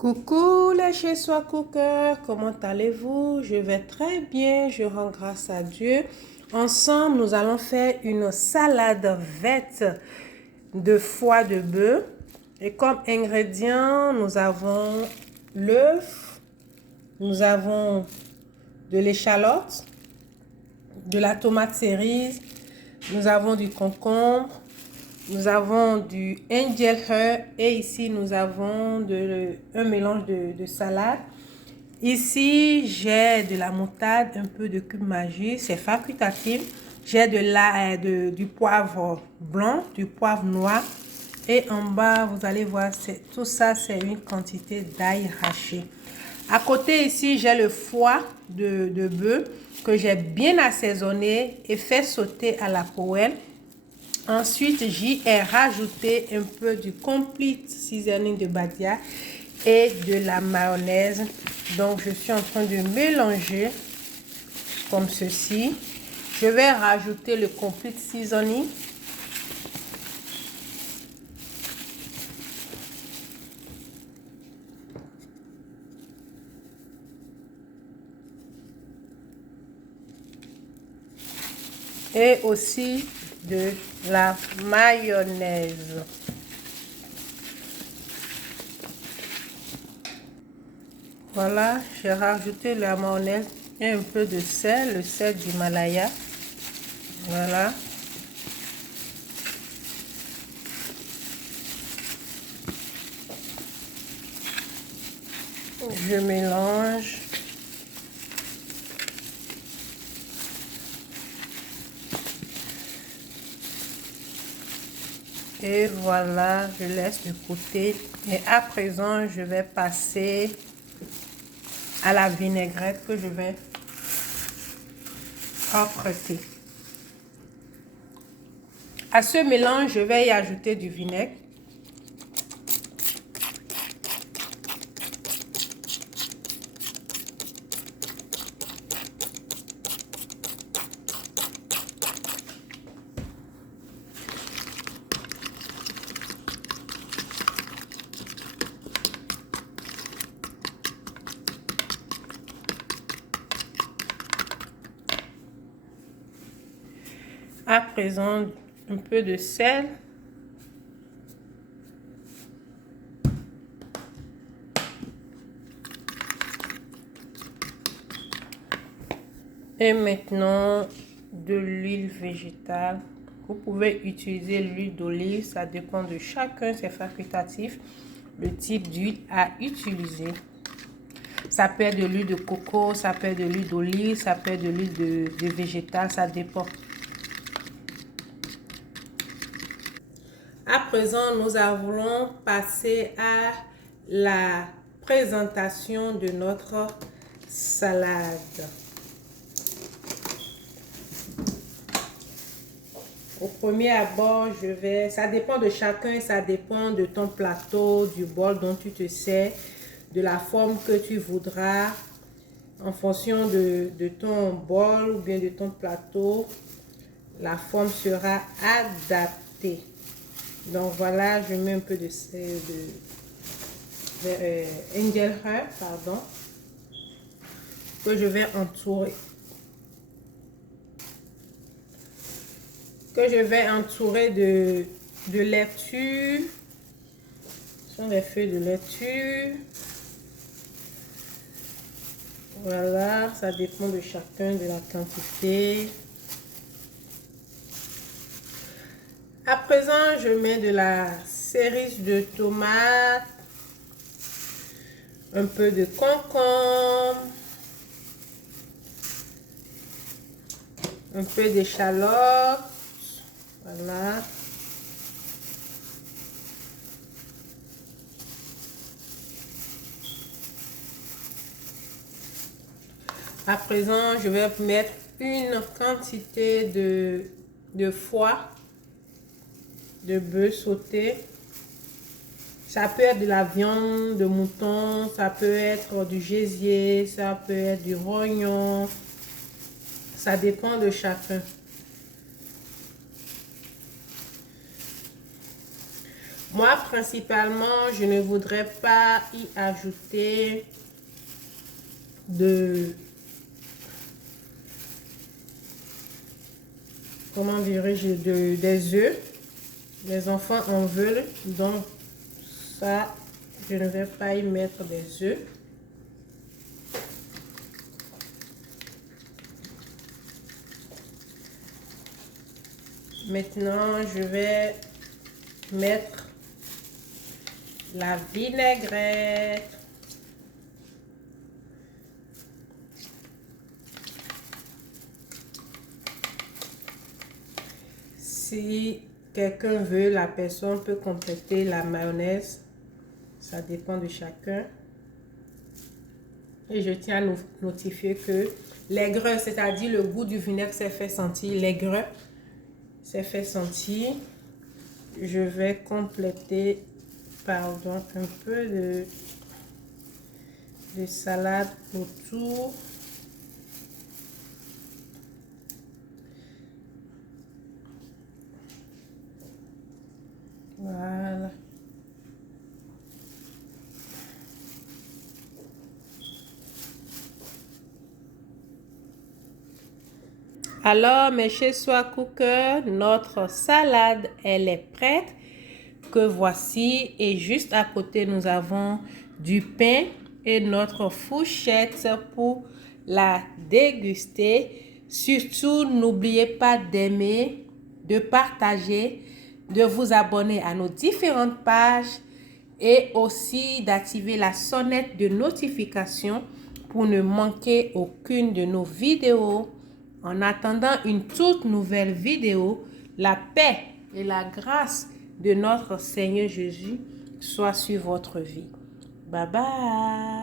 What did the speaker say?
Coucou les chez soi cookers, comment allez-vous? Je vais très bien, je rends grâce à Dieu. Ensemble, nous allons faire une salade verte de foie de bœuf. Et comme ingrédients, nous avons l'œuf, nous avons de l'échalote, de la tomate cerise, nous avons du concombre, nous avons du angel hair et ici nous avons un mélange de salade. Ici j'ai de la moutarde, un peu de cube magie, c'est facultatif. J'ai du poivre blanc, du poivre noir et en bas vous allez voir tout ça c'est une quantité d'ail haché. À côté ici j'ai le foie de bœuf que j'ai bien assaisonné et fait sauter à la poêle. Ensuite, j'y ai rajouté un peu du complete seasoning de Badia et de la mayonnaise. Donc, je suis en train de mélanger comme ceci. Je vais rajouter le complete seasoning. Et aussi de la mayonnaise. Voilà, j'ai rajouté la mayonnaise et un peu de sel, le sel d'Himalaya. Voilà. Je mélange. Et voilà, je laisse de côté. Et à présent, je vais passer à la vinaigrette que je vais apprêter. À ce mélange, je vais y ajouter du vinaigre. À présent, un peu de sel. Et maintenant, de l'huile végétale. Vous pouvez utiliser l'huile d'olive, ça dépend de chacun, c'est facultatif, le type d'huile à utiliser. Ça peut être de l'huile de coco, ça peut être de l'huile d'olive, ça peut être de l'huile de végétal, ça dépend. À présent, nous allons passer à la présentation de notre salade. Au premier abord, ça dépend de chacun, ça dépend de ton plateau, du bol dont tu te sers, de la forme que tu voudras, en fonction de ton bol ou bien de ton plateau, la forme sera adaptée. Donc voilà, je mets un peu de angel hair, pardon, que je vais entourer. De laitue. Ce sont des feuilles de laitue. Voilà, ça dépend de chacun de la quantité. À présent, je mets de la cerise de tomate, un peu de concombre, un peu d'échalote. Voilà. À présent, je vais mettre une quantité de foie de bœuf sauté. Ça peut être de la viande de mouton, ça peut être du gésier, ça peut être du rognon. Ça dépend de chacun. Moi, principalement, je ne voudrais pas y ajouter comment dirais-je, des œufs. Les enfants en veulent, donc ça, je ne vais pas y mettre des œufs. Maintenant, je vais mettre la vinaigrette. Si quelqu'un veut, la personne peut compléter la mayonnaise. Ça dépend de chacun. Et je tiens à notifier que l'aigreur, c'est-à-dire le goût du vinaigre s'est fait sentir. L'aigreur s'est fait sentir. Je vais compléter, pardon, un peu de salade autour. Voilà. Alors, mes chez Soi Cooker, notre salade, elle est prête. Que voici. Et juste à côté, nous avons du pain et notre fourchette pour la déguster. Surtout, n'oubliez pas d'aimer, de partager, de vous abonner à nos différentes pages et aussi d'activer la sonnette de notification pour ne manquer aucune de nos vidéos. En attendant une toute nouvelle vidéo, la paix et la grâce de notre Seigneur Jésus soit sur votre vie. Bye bye.